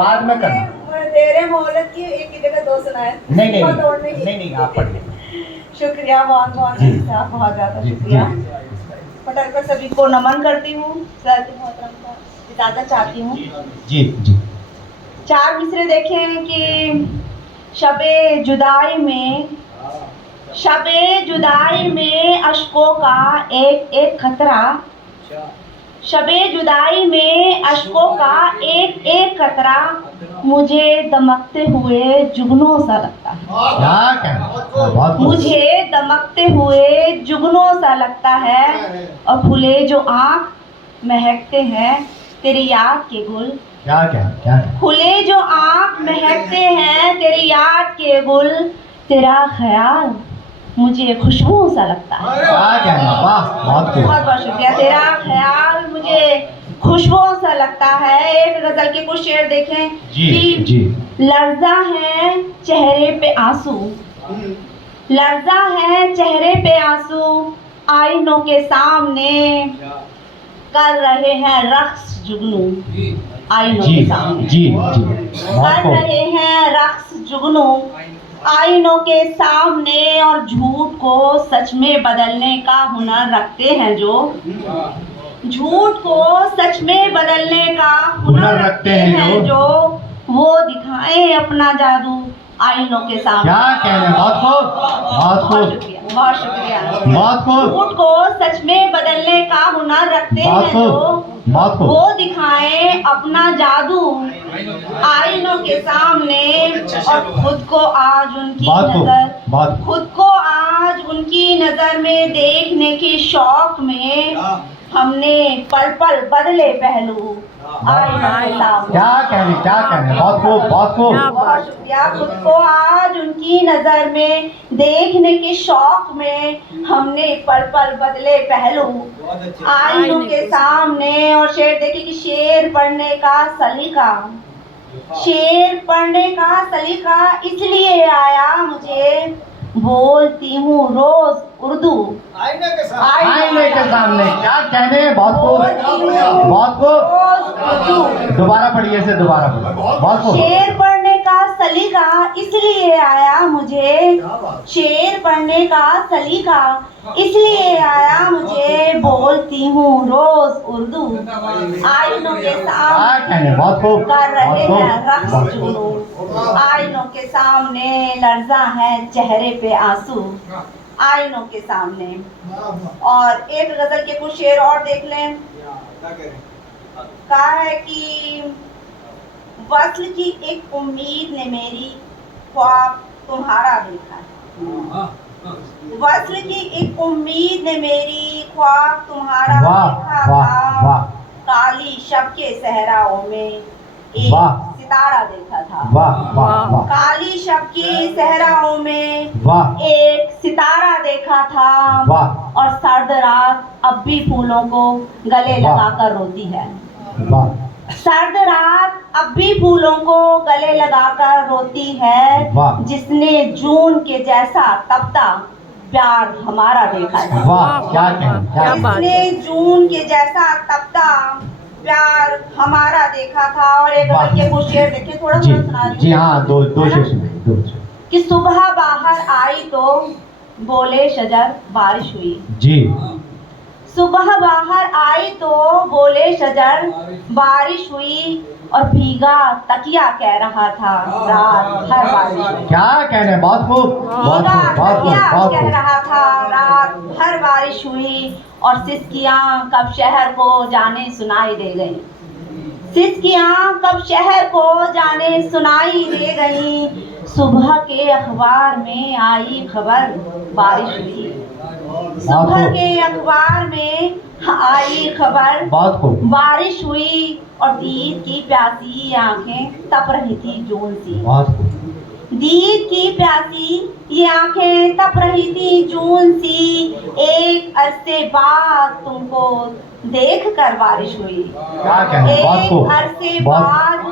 बाद में करना। तेरे मोहल्लत की एक ही जगह 2 सुनाए। नहीं बहुत तोड़ने की। नहीं आप पढ़िए। शुक्रिया, बहुत बहुत साहब, बहुत ज़्यादा शुक्रिया। पटल पर सभी को नमन करती हूँ, सर की मोहतरम का इजाज़त चाहती हूँ। जी जी। 4 मिसरे देखें कि शबे जुदाई में अश्कों का एक एक कतरा, शबे जुदाई में अश्कों का एक एक कतरा मुझे दमकते हुए जुगनों सा लगता है। क्या कहना, मुझे दमकते हुए जुगनों सा लगता है, और खुले जो आँख महकते हैं तेरी याद के गुल। क्या कहना, खुले जो आँख महकते हैं तेरी याद के गुल, तेरा ख्याल मुझे खुशबू सा लगता है। क्या कहना, वाह, बहुत बहुत शुक्रिया। तेरा ख्याल मुझे खुशबू सा लगता है। एक गजल के कुछ शेर देखें कि लर्जा है चेहरे पे आंसू, लर्जा है चेहरे पे आंसू, आईनों के सामने कर रहे हैं रक्स जुगनू। आईनों के सामने कर रहे हैं रक्स जुगनू, आईनों के सामने, और झूठ को सच में बदलने का हुनर रखते हैं जो, झूठ को सच में बदलने का हुनर रखते हैं जो, वो दिखाएं अपना जादू आईनों के सामने। क्या कहने, बहुत शुक्रिया, बहुत शुक्रिया। झूठ को सच में बदलने का हुनर रखते हैं जो, वो दिखाएं अपना जादू आईनों के सामने, और खुद को आज उनकी नजर में देखने के शौक में हमने पल पल बदले पहलू आईनों के सामने। क्या कहने, बहुत शुक्रिया। खुद को आज उनकी नजर में देखने के शौक में हमने पल पल बदले पहलू आईनों के सामने। और शेर देखिए कि शेर पढ़ने का सलीका इसलिए आया मुझे, बोलती हूँ रोज उर्दू आईने के सामने। क्या कहने, बहुत दोबारा पढ़िए इसे, दोबारा पढ़िए। शेर पढ़ने का सलीका इसलिए आया मुझे, शेर पढ़ने का सलीका इसलिए आया मुझे, बोलती हूँ रोज उर्दू आईनों के सामने कर रहे हैं रक्स जुनून, आईनों के सामने लर्जा है चेहरे पे आंसू आईनों के सामने। और एक गजल के कुछ शेर और देख लें। कहा है कि वस्ल की एक उम्मीद ने मेरी ख्वाब तुम्हारा देखा है, वस्ल की एक उम्मीद ने मेरी ख्वाब तुम्हारा देखा था, काली शब के सहराओं में एक सितारा देखा था, काली शब की सहराओं में एक सितारा देखा था, और सर्द रात अब भी फूलों को गले लगाकर रोती है, सर्द रात अब भी फूलों को गले लगाकर रोती है, जिसने जून के जैसा तपता प्यार हमारा देखा है, जिसने जून के जैसा तपता प्यार हमारा देखा था। और एक के कुछ शेर देखे, थोड़ा सुना जी हाँ, दो शेर कि सुबह बाहर आई तो बोले शजर बारिश हुई जी, सुबह बाहर आई तो बोले शजर बारिश हुई, और भीगा तकिया कह रहा था रात भर बारिश हुई। क्या कहने, बहुत खूब, भीगा तकिया कह रहा था रात भर बारिश हुई, और सिसकियां कब शहर को जाने सुनाई दे गई, सिसकियां कब शहर को जाने सुनाई दे गई, सुबह के अखबार में आई खबर बारिश हुई, सुबह के अखबार में आई खबर बारिश हुई, और दीद की प्यासी आंखें तप रही थी जून सी, दीद की प्यासी ये आंखें तप रही थी जून सी, एक अरसे बाद तुमको देख कर बारिश हुई, एक अरसे बाद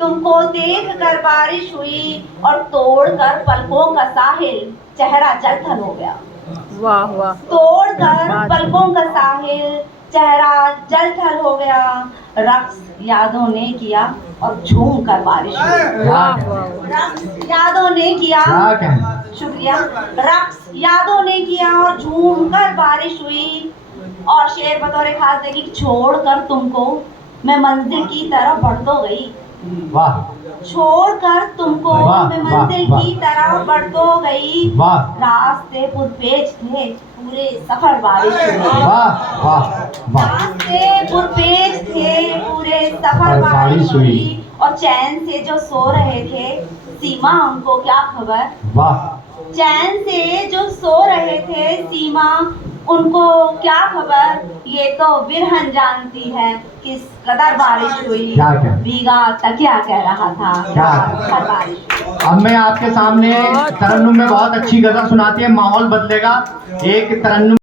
तुमको देख कर बारिश हुई, और तोड़ कर पलकों का साहिल चेहरा जलथल हो गया, वाह वाह, तोड़ कर पलकों का साहिल चेहरा जल थल हो गया, रक्स यादों ने किया और झूम कर बारिश हुई। क्या कहने रक्स यादों ने किया, क्या कहने शुक्रिया। रक्स यादों ने किया और झूम कर बारिश हुई। और शेर बतौर खास देखी, छोड़ कर तुमको मैं मंजिल की तरफ बढ़ तो गई, वाह छोड़ कर तुमको वाह, मैं वाह, मंजिल वाह। की तरफ बढ़ तो गई। वाह रास्ते पुरपेच थे, पूरे सफर बारिश हुई। वाह वाह वाह रास्ते पुरपेच थे, पूरे सफर और बारिश बारिश हुई। हुई। और चैन से जो सो रहे थे, सीमा उनको क्या खबर, वाह चैन से जो सो रहे थे, सीमा उनको क्या खबर। ये तो बिरहन जानती है किस कदर बारिश हुई। क्या क्या? भीगा तकिया कह रहा था, क्या? हर बारिश हुई। अब मैं आपके सामने तरन्नुम में बहुत अच्छी गजल सुनाती है, माहौल बदलेगा। एक तरन्नुम